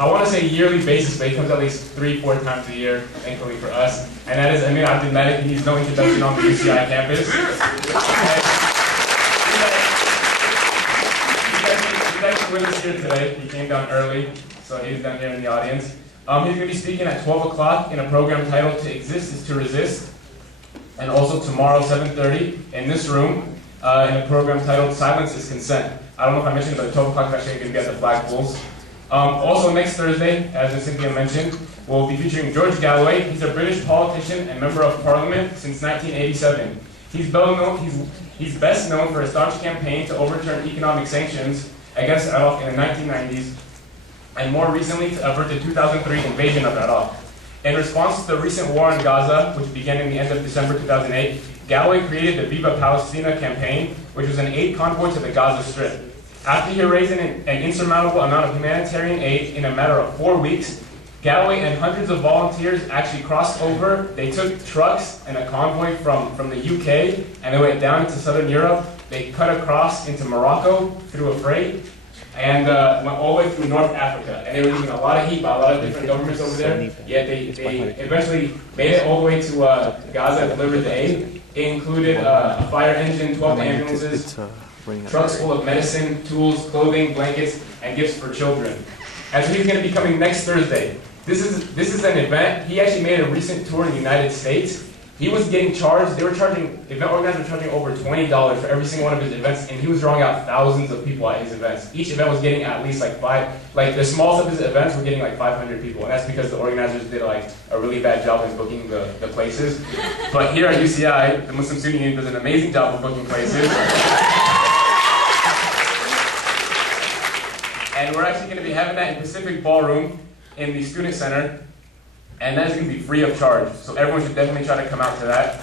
I want to say yearly basis, but he comes at least 3-4 times a year, thankfully for us. And that is Amir Abdul-Malik. He needs no introduction on the UCI campus. He's actually with us here today. He came down early, so he's down here in the audience. He's going to be speaking at 12 o'clock in a program titled To Exist is to Resist. And also tomorrow, 7:30, in this room, in a program titled Silence is Consent. I don't know if I mentioned it, but at 12 o'clock, actually going to be at the flagpoles. Also next Thursday, as Cynthia mentioned, we'll be featuring George Galloway. He's a British politician and member of Parliament since 1987. He's best known for a staunch campaign to overturn economic sanctions against Iraq in the 1990s, and more recently to avert the 2003 invasion of Iraq. In response to the recent war in Gaza, which began in the end of December 2008, Galloway created the Viva Palestina campaign, which was an aid convoy to the Gaza Strip. After he raised an insurmountable amount of humanitarian aid in a matter of 4 weeks, Galloway and hundreds of volunteers actually crossed over. They took trucks and a convoy from the UK, and they went down into southern Europe. They cut across into Morocco through a freight, and went all the way through North Africa. And they were using a lot of heat by a lot of different governments over there. Yet they eventually made it all the way to Gaza and delivered the aid. It included a fire engine, 12 ambulances, trucks full of medicine, tools, clothing, blankets, and gifts for children. And so he's going to be coming next Thursday. This is an event. He actually made a recent tour in the United States. He was getting charged. Event organizers were charging over $20 for every single one of his events, and he was drawing out thousands of people at his events. Each event was getting at least the smallest of his events were getting like 500 people, and that's because the organizers did like a really bad job in booking the places. But here at UCI, the Muslim Student Union does an amazing job of booking places. And we're actually going to be having that in Pacific Ballroom in the Student Center, and that is going to be free of charge. So everyone should definitely try to come out to that.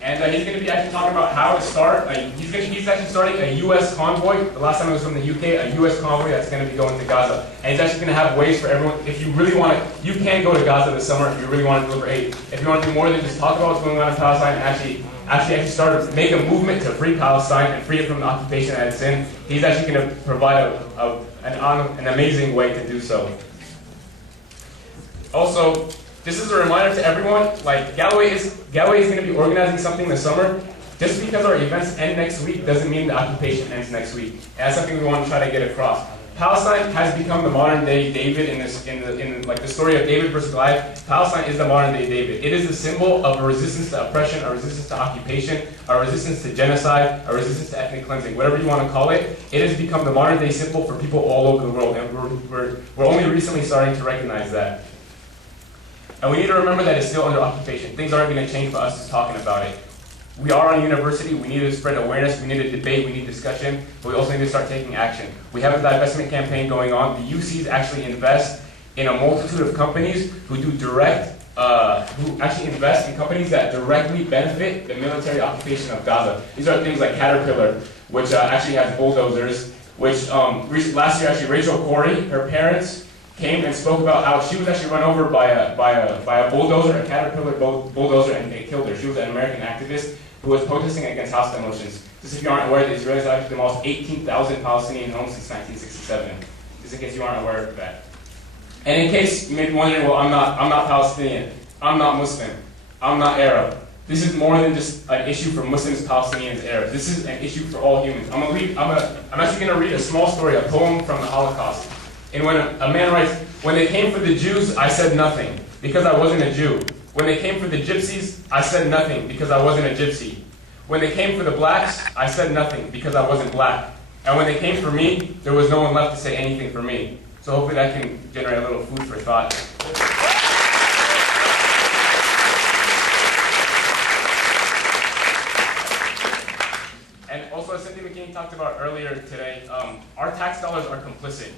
And he's going to be actually talking about how to start. He's actually starting a U.S. convoy. The last time it was from the U.K., a U.S. convoy that's going to be going to Gaza. And he's actually going to have ways for everyone. If you really want to, you can go to Gaza this summer if you really want to deliver aid. If you want to do more than just talk about what's going on in Palestine and actually make a movement to free Palestine and free it from the occupation that it's in, he's actually going to provide an amazing way to do so. Also, this is a reminder to everyone, like Galloway is going to be organizing something this summer. Just because our events end next week doesn't mean the occupation ends next week. And that's something we want to try to get across. Palestine has become the modern day David in the story of David versus Goliath. Palestine is the modern day David. It is a symbol of a resistance to oppression, a resistance to occupation, a resistance to genocide, a resistance to ethnic cleansing, whatever you want to call it. It has become the modern day symbol for people all over the world, and we're only recently starting to recognize that. And we need to remember that it's still under occupation. Things aren't going to change for us just talking about it. We are on a university, we need to spread awareness, we need to debate, we need discussion, but we also need to start taking action. We have a divestment campaign going on. The UCs actually invest in a multitude of companies who actually invest in companies that directly benefit the military occupation of Gaza. These are things like Caterpillar, which actually has bulldozers, which last year actually Rachel Corrie, her parents, came and spoke about how she was actually run over by a bulldozer, a Caterpillar bulldozer, and they killed her. She was an American activist who was protesting against house demolitions. Just if you aren't aware, the Israelis actually demolished 18,000 Palestinian homes since 1967. Just in case you aren't aware of that. And in case you may be wondering, well, I'm not Palestinian, I'm not Muslim, I'm not Arab. This is more than just an issue for Muslims, Palestinians, Arabs. This is an issue for all humans. I'm actually going to read a small story, a poem from the Holocaust. And when a man writes, "When they came for the Jews, I said nothing, because I wasn't a Jew. When they came for the gypsies, I said nothing, because I wasn't a gypsy. When they came for the blacks, I said nothing, because I wasn't black. And when they came for me, there was no one left to say anything for me." So hopefully that can generate a little food for thought. And also, as Cynthia McKinney talked about earlier today, our tax dollars are complicit.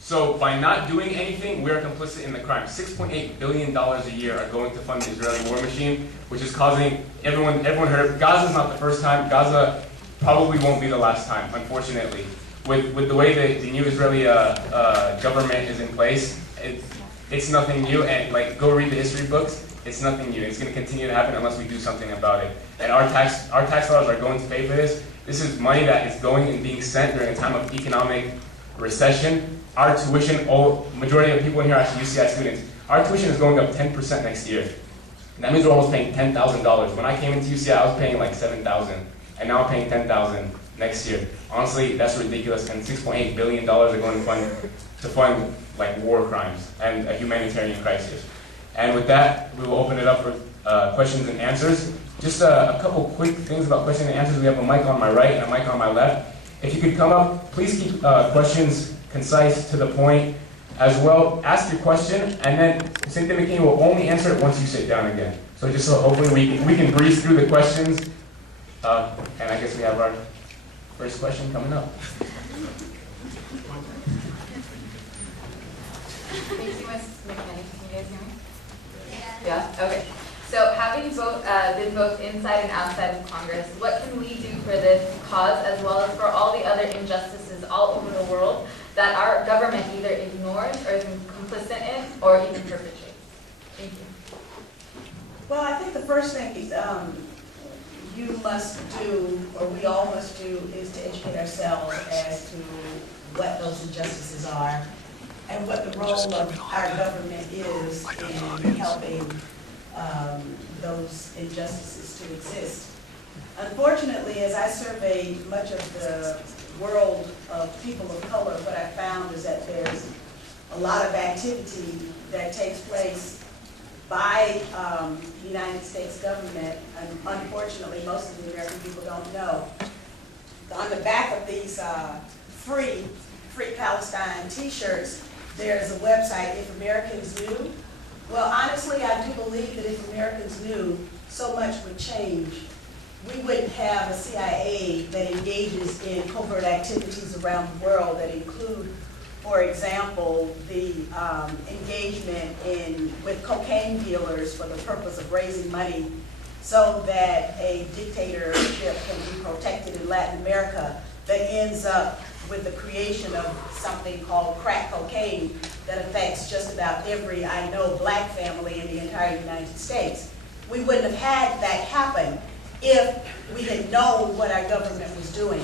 So by not doing anything, we are complicit in the crime. $6.8 billion a year are going to fund the Israeli war machine, which is causing everyone heard of. Gaza is not the first time. Gaza probably won't be the last time, unfortunately. With the way the new Israeli government is in place, it's nothing new. And go read the history books. It's nothing new. It's going to continue to happen unless we do something about it. And our tax dollars are going to pay for this. This is money that is going and being spent during a time of economic recession. Our tuition, majority of people in here are actually UCI students. Our tuition is going up 10% next year. And that means we're almost paying $10,000. When I came into UCI, I was paying like $7,000, and now I'm paying $10,000 next year. Honestly, that's ridiculous. And $6.8 billion are going to fund like war crimes and a humanitarian crisis. And with that, we will open it up for questions and answers. Just a couple quick things about questions and answers. We have a mic on my right and a mic on my left. If you could come up, please keep questions concise, to the point. As well, ask your question, and then Cynthia McKinney will only answer it once you sit down again. So just so hopefully we can breeze through the questions. And I guess we have our first question coming up. Thank you, Ms. McKinney. Can you guys hear me? Yeah? Okay. So having been both inside and outside of Congress, what can we do for this cause as well as for all the other injustices all over the world that our government either ignores or is complicit in or even perpetrates? Thank you. Well, I think the first thing you must do, or we all must do, is to educate ourselves as to what those injustices are and what the role of our government is in helping those injustices to exist. Unfortunately, as I surveyed much of the world of people of color, what I found is that there's a lot of activity that takes place by the United States government, and unfortunately most of the American people don't know. On the back of these free Palestine t-shirts, there's a website, If Americans Knew. Well, honestly, I do believe that if Americans knew, so much would change. We wouldn't have a CIA that engages in covert activities around the world that include, for example, the engagement with cocaine dealers for the purpose of raising money so that a dictatorship can be protected in Latin America that ends up with the creation of something called crack cocaine that affects just about every, I know, black family in the entire United States. We wouldn't have had that happen if we had known what our government was doing.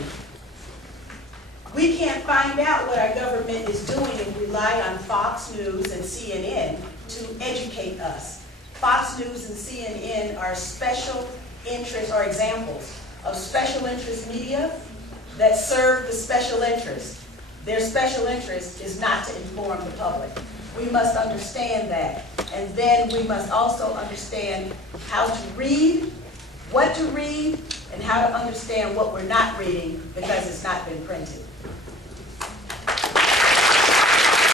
We can't find out what our government is doing and rely on Fox News and CNN to educate us. Fox News and CNN are special interest, or examples of special interest media that serve the special interest. Their special interest is not to inform the public. We must understand that. And then we must also understand how to read, what to read, and how to understand what we're not reading because it's not been printed.